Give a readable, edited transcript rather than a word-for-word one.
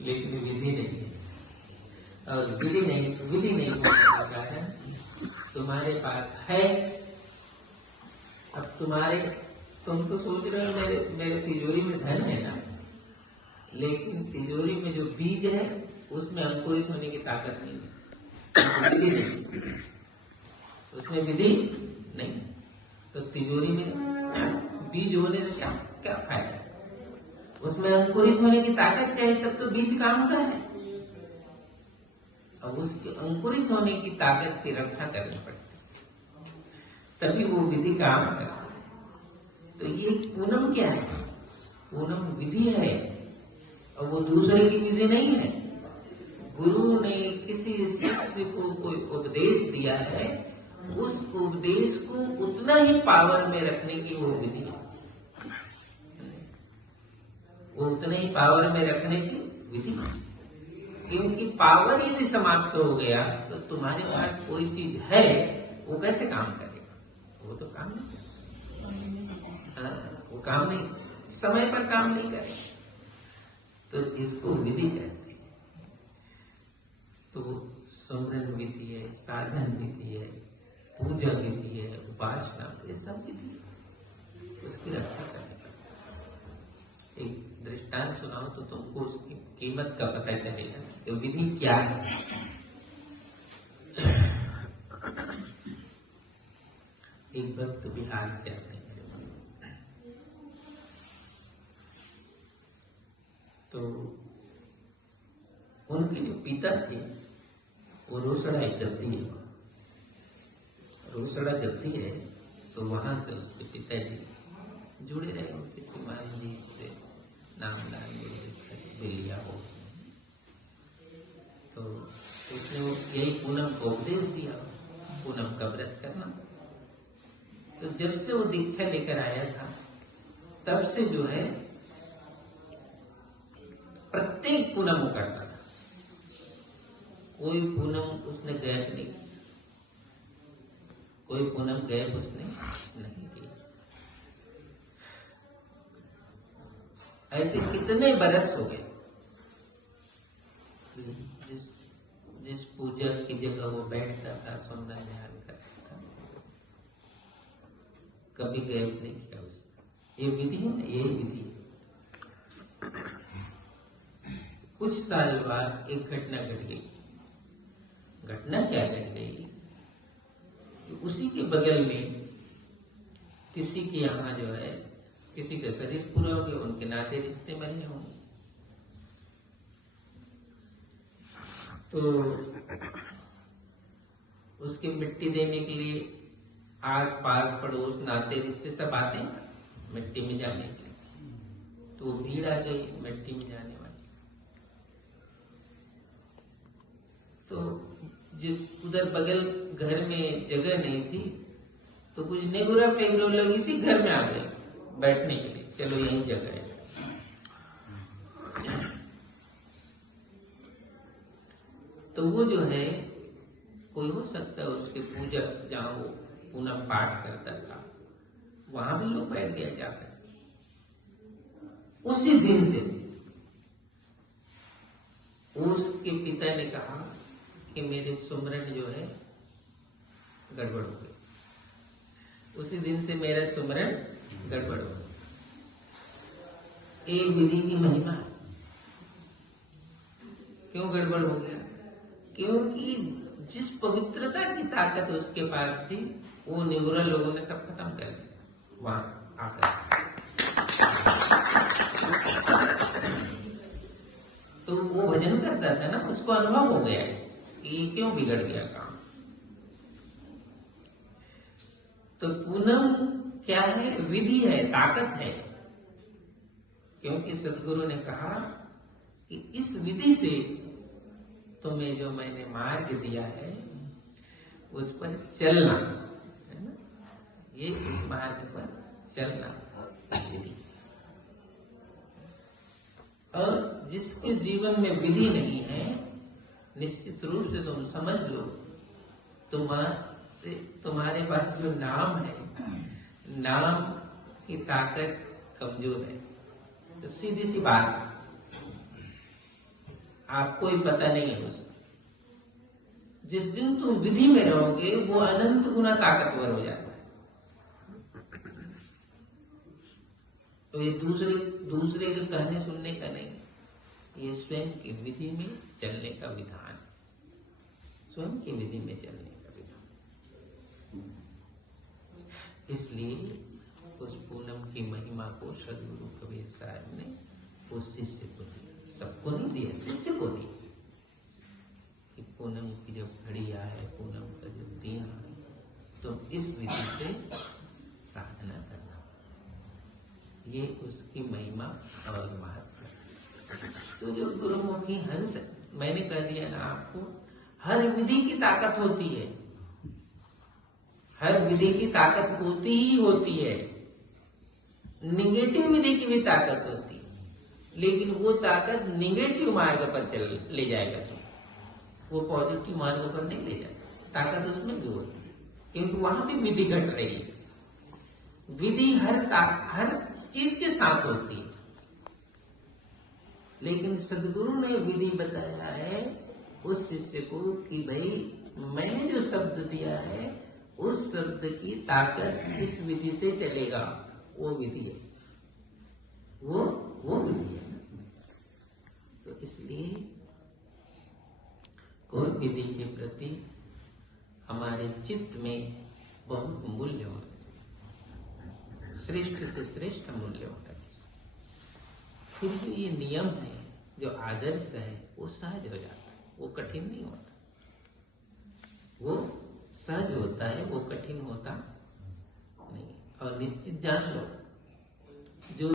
लेकिन विधि नहीं है। और विधि नहीं होने का है तुम्हारे पास है। अब तुम तो सोच रहे हो मेरे तिजोरी में धन है ना, लेकिन तिजोरी में जो बीज है उसमें अंकुरित होने की ताकत नहीं है, विधि नहीं, उसमें विधि नहीं। तो तिजोरी में बीज होने से क्या फायदा? उसमें अंकुरित होने की ताकत चाहिए, तब तो बीज काम का है। अब उसके अंकुरित होने की ताकत की रक्षा करनी पड़ती, तभी वो विधि काम करती। तो ये पूनम क्या है? पूनम विधि है, और वो दूसरे की विधि नहीं है। गुरु ने किसी शिष्य को कोई उपदेश दिया है, उस उपदेश को उतना ही पावर में रखने की वो विधि है, वो उतना ही पावर में रखने की विधि है। क्योंकि पावर यदि समाप्त हो गया तो तुम्हारे पास कोई चीज है, वो कैसे काम करेगा? वो तो काम नहीं करेगा। वो काम नहीं, समय पर काम नहीं करेगा। तो इसको विधि कहते हैं। तो सुमरन विधि है, साधन विधि है, पूजा विधि है, उपासना, ये सब विधि है, उसकी रक्षा करने का। एक दृष्टांत सुनाओ तो तुमको उसकी कीमत का पता चलेगा कि विधि क्या है। एक भक्त बिहार से आते हैं, तो उनके जो पिता थे वो रोसड़ा एक गद्दी है, रोसड़ा गद्दी है। तो वहां से उसके पिताजी जुड़े रहे उनके सिमान जी से, नाम लिया हो। तो उसने वो यही पूनम को उपदेश दिया, पूनम का व्रत करना। तो जब से वो दीक्षा लेकर आया था, तब से जो है प्रत्येक पूनम वो करता था, कोई पूनम उसने गैप नहीं की, कोई पूनम गैप उसने नहीं की। ऐसे कितने बरस हो गए, जिस पूजा की जगह वो बैठता था, सुंदर ध्यान करता था, कभी गैप नहीं किया उसने। ये विधि है ना, यही विधि है। कुछ साल बाद एक घटना घट गई। घटना क्या घट गई? उसी के बगल में किसी के यहाँ जो है, किसी का शरीर पूरा हो गया, उनके नाते रिश्ते बने होंगे। तो उसकी मिट्टी देने के लिए आस पास पड़ोस नाते रिश्ते सब आते हैं मिट्टी में जाने के लिए। तो भीड़ आ गई मिट्टी में जाने वाली। तो जिस उधर बगल घर में जगह नहीं थी, तो कुछ नेगुरा फेगुरा लोग इसी घर में आ गए बैठने के लिए, चलो यही जगह है। तो वो जो है, कोई हो सकता है उसके पूजा जहां वो पूनम पाठ करता था, वहां भी लोग बैठ गया जाकर। उसी दिन से उसके पिता ने कहा कि मेरे सुमरन जो है गड़बड़ हो गई। उसी दिन से मेरा सुमरन गड़बड़ हो गया। एक विधि की महिमा। क्यों गड़बड़ हो गया? क्योंकि जिस पवित्रता की ताकत उसके पास थी, वो निगुरा लोगों ने सब खत्म कर दिया वहां आकर। तो वो भजन करता था ना, उसको अनुभव हो गया कि ये क्यों बिगड़ गया काम। तो पूनम क्या है? विधि है, ताकत है। क्योंकि सदगुरु ने कहा कि इस विधि से तुम्हें जो मैंने मार्ग दिया है उस पर चलना है ना, ये इस मार्ग पर चलना विधि। और जिसके जीवन में विधि नहीं है, निश्चित रूप से तुम समझ लो तुम्हारे पास जो नाम है, नाम की ताकत कमजोर है। तो सीधी सी बात, आपको ही पता नहीं है उसका। जिस दिन तुम विधि में रहोगे वो अनंत गुना ताकतवर हो जाता है। तो ये दूसरे के कहने सुनने का नहीं, ये स्वयं की विधि में चलने का विधान, स्वयं की विधि में चलने का विधान। इसलिए उस पूनम की महिमा को सदगुरु कबीर साहब ने उस शिष्य को दिया, सबको नहीं दिया, शिष्य को दिया कि पूनम की जब घड़ी आए, पूनम का जब दिन आए, तो इस विधि से साधना करना, ये उसकी महिमा और महत्व। तो जो गुरुमुखी हंस, मैंने कह दिया ना आपको, हर विधि की ताकत होती है, हर विधि की ताकत होती ही होती है। निगेटिव विधि की भी ताकत होती है, लेकिन वो ताकत निगेटिव मार्ग पर चल ले जाएगा, तो वो पॉजिटिव मार्ग पर नहीं ले जाएगा। ताकत उसमें भी होती है, क्योंकि वहां भी विधि घट रही है। विधि हर चीज के साथ होती है, लेकिन सदगुरु ने विधि बताया है उस शिष्य को कि भाई मैंने जो शब्द दिया है उस शब्द की ताकत इस विधि से चलेगा, वो विधि है, वो विधि है। तो इसलिए कोई विधि के प्रति हमारे चित्त में बहुत मूल्य होना चाहिए, श्रेष्ठ से श्रेष्ठ मूल्य होना चाहिए। फिर जो ये नियम है, जो आदर्श है, वो सहज हो जाता है, वो कठिन नहीं होता, वो सहज होता है, वो कठिन होता नहीं। और निश्चित जान लो, जो